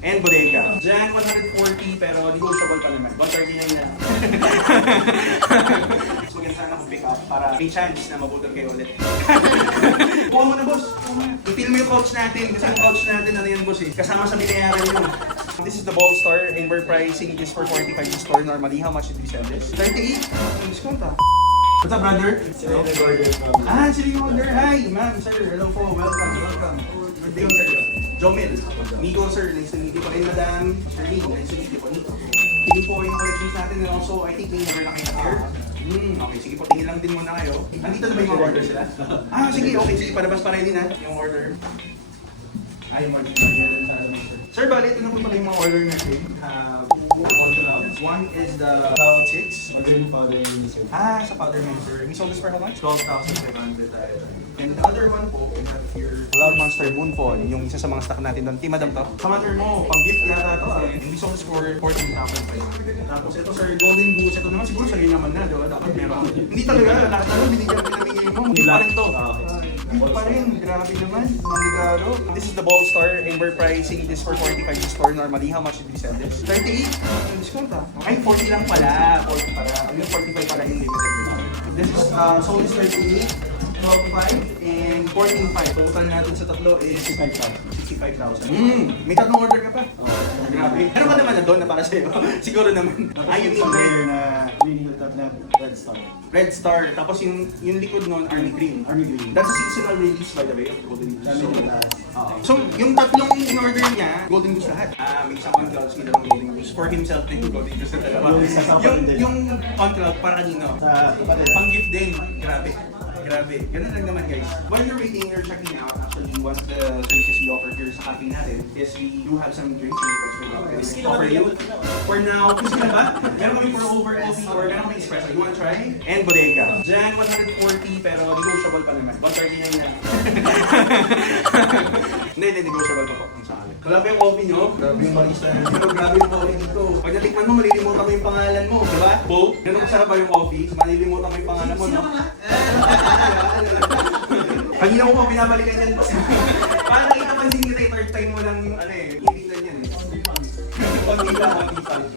and bodega. Diyan, 140 pero negotiable pa naman. 139 na. Mas maganda sana kung pick up para may chance na mabudol kayo ulit. Kuha mo na, boss. Kuha mo na. I-film mo yung couch natin. Kasi yung couch natin, ano yan, boss eh. Kasama sa binayaran yun. This is the Ball Store and we're pricing this for 45 in store normally. How much did we sell this? 38? Discount ah. What's up, brother? Hello. Sila yung order. Hi, ma'am, sir. Hello po. Welcome. Good day, sir. Jomel. Nico, sir. Nice to meet you po. And madam, Charlene. Nice to meet you po. Nico. Tingin po yung collections natin and also, I think may never na kayo na-hair. Okay, sige po. Tingin lang din muna kayo. Nandito na ba yung order sila? Sige. Okay, sige. Palabas pa rin din ha. Yung order. Yung order. Sir, bali, ito na po pala yung mga order natin. One is the Cloud 6. Magaling powder yung mixer. Sa powder monster. We sold this for how much? 12,500 tayo. And the other one po, we have here Cloud Monster Moonfall. Yung isa sa mga stock natin doon. Team Madam to. Sa mother mo, pang gift yata to. And we sold this for 14,500. Tapos ito sir, Golden Goose. Ito naman siguro sa'yo naman na. Diba? Dapat meron. Hindi talaga. Lahat na lang binigyan mo. Hindi pa rin to. Hindi pa rin. Grabe naman. Manigaro. This is the Ball Store and we're pricing this for 45 in store normally. How much did we sell this? 38? Discount ah. Ay, 40 lang pala. 40 pala. Yung 45 pala yung limited. This is sold is 38. 12.5 and 14.5. Total natin sa tatlo is 65,000. May tatlong order ka pa? Grabe. Ano ba naman na doon na para sa'yo? Siguro naman. Yung layer na green hilltop na Red Star. Red Star. Tapos yung likod nun, Army Green. Army Green. That's a seasonal release by the way of Golden Goose. So, So, yung tatlong in-order niya, Golden Goose lahat. May isang on clouds, may dalawang Golden Goose. For himself din, Golden Goose na dalawa. Yung isa sa kapatid din. Yung on cloud, para kanino? sa kapatid. Pang-gift din. Grabe. Ganun lang naman guys. While you're waiting or checking out, actually one of the services we offer here sa cafe natin is we do have some drinks in the offer you. For now, gusto na ba? Meron kami for over coffee or meron kami espresso. You wanna try? And bodega. Diyan, 140 pero negotiable pa naman. 139 na. Hindi, negotiable pa po. Kung saan. Grabe yung coffee nyo. Grabe yung barista nyo. Grabe yung coffee dito. Pag natikman mo, malilimutan mo yung pangalan mo. Diba? Po? Ganun kasarap ba yung coffee? Malilimutan mo yung pangalan mo, no? Kanina ko pa binabalikan yan. Parang nakita man din kita, third time mo lang yung hindi na yan eh. Konti lang.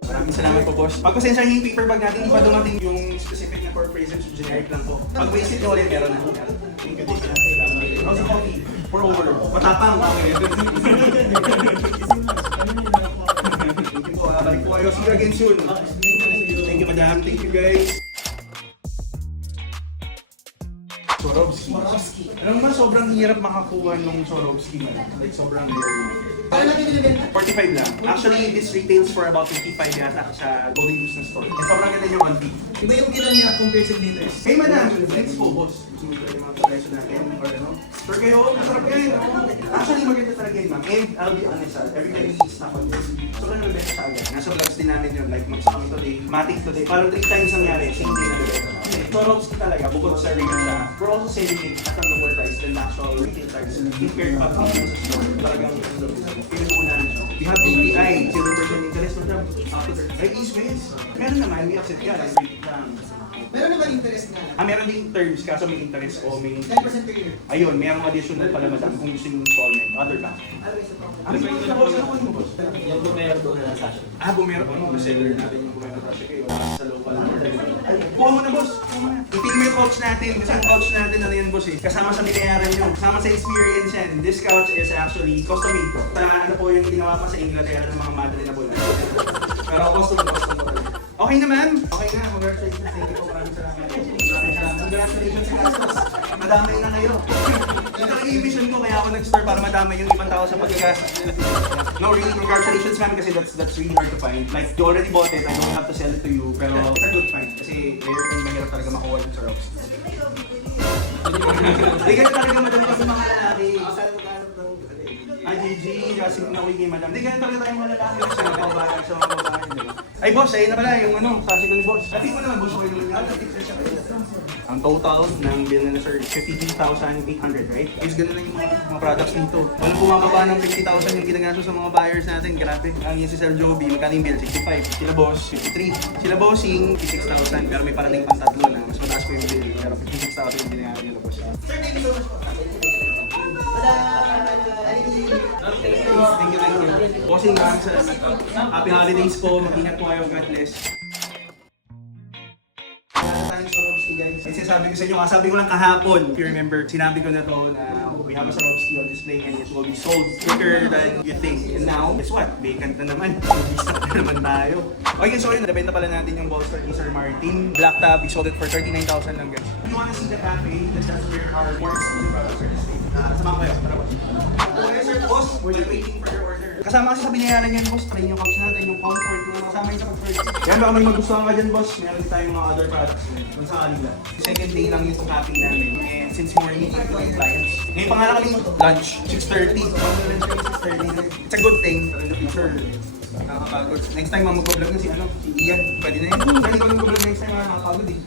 Maraming salamat po, boss. Pagpasensya niyo yung paper bag natin, hindi pa dumating yung specific na for presents, generic lang po. Pag wasted nyo ulit, meron na. Thank you. How's the coffee? Pour over. Matapang. Okay. Thank you po. Balik po kayo. See you again soon. Thank you, madam. Thank you, guys. Swarovski. Alam mo ba, sobrang hirap makakuha ng Swarovski na. Like, sobrang rare. 45 lang. Actually, this retails for about 55 yata sa Golden Goose na store. And sobrang ganda niya 1P. Iba yung kita niya compared sa liters. Hey, madam! Thanks po, boss. Gusto mo yung mga presyo natin or ano? Sir, kayo, masarap kayo. Actually, maganda talaga yun, ma'am. And I'll be honest, every time you stock on this, sobrang nabenta sa agad. Nasa vlogs din namin yun, like mag-stock today, matic today. Parang 3 times nangyari, same day na nabenta. Swarovski talaga, bukod sa retail siya, we're also selling it at a lower price than the actual retail price. Compared pa sa store, talagang pinutuunahan siya. We have API, 0% interest for them. Ay, East-West. Meron naman, we accept yan. Meron na ba interest nga? Meron din terms, kaso may interest o may... 10% per year. Ayun, mayroong additional pala madam kung gusto yung installment, other bank. Ano ba yung sa mo, boss? Yung bumero doon na sasha. Bumero po. Seller natin yung bumero kasi kayo. Sa loob pala. Kuha mo na, boss. Kuha mo na. I-film mo yung couch natin. Kasi ang couch natin, ano yan, boss eh. Kasama sa binayaran nyo. Kasama sa experience yan. This couch is actually custom made po. Sa ano po yung ginawa pa sa Inglaterra ng mga madre na bulan. Pero custom po. Okay na, ma'am. Okay na. Congratulations. Thank you po. Maraming salamat. Congratulations sa gastos. Madamay na kayo. Ito lang yung mission ko, kaya ako nag-store para madamay yung ibang tao sa pagkagastos. No, really, congratulations ma'am kasi that's really hard to find. Like, you already bought it, I don't have to sell it to you, pero it's a good find. Kasi rare and mahirap talaga makuha yung Swarovski. Hindi ganun talaga madami kasi mga lalaki. GG, kasi nauwi kay madam. Hindi ganun talaga tayong mga lalaki. Sa mga babae, sa mga babae. Ay boss, ayun na pala yung sasi ko ni boss. Dati mo naman, boss ko yung ang total ng bill na sir, 52,800, right? Is ganun lang yung mga products nito. Walang bumababa ng 50,000 yung ginagastos sa mga buyers natin. Grabe. Ang yung si Sir Joby, magkano yung bill? 65. Sila boss, 53. Sila bossing, 56,000. Pero may parating pang tatlo na. Mas mataas pa yung bill. Pero 56,000 yung ginagastos nila boss. Sir, thank you so much po. Thank you. Bossing lang sa happy holidays po. Mag-ingat po kayo. God bless. Thanks for Robski, guys. Kasi sabi ko sa inyo, sabi ko lang kahapon, if you remember, sinabi ko na to na we have a Swarovski on display and it will be sold quicker than you think. And now, guess what? Vacant na naman. Mag-stock na naman tayo. Okay, so yun, nabenta pala natin yung bolster ni Sir Martin. Black tab, we sold it for 39,000 lang, guys. If you wanna see the cafe, that's where our more exclusive products are displayed. Samahan ko kayo, tara boss. Okay, sir, boss, we're waiting for your order. Kasama kasi sa binayaran yan, boss. Try yung couch natin, yung comfort, yung kasama yun sa pag-purchase. Yan, baka may magustuhan ka dyan, boss. Meron din tayong mga other products. Kung sa kanila. Second day lang yung cafe namin. And since morning, ito yung clients. Ngayon pa nga lang kami lunch, 6:30. 6:30. It's a good thing. Pero in the future, nakakapagod. Next time, mag-vlog na si Ian. Pwede na yun. Pwede ko mag-vlog next time, nakakapagod eh.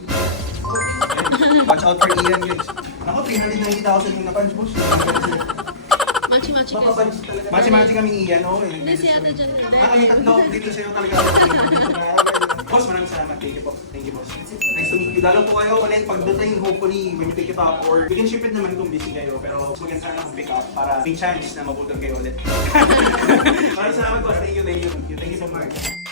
Watch out for Ian, guys. Ako, 390,000 yung na-punch, boss. Machi-machi kasi. Machi-machi kami ni Ian, okay. Hindi si Ate Jan. Kami tatlo, dito sa'yo talaga. Boss, maraming salamat. Thank you po. Thank you, boss. Nice to meet you. Dalo po kayo ulit pagdating, hopefully, when you pick it up, or we can ship it naman kung busy kayo, pero mas maganda sana kung pick up para may chance na mabutan kayo ulit. Maraming salamat, boss. Thank you, thank you. Thank you so much.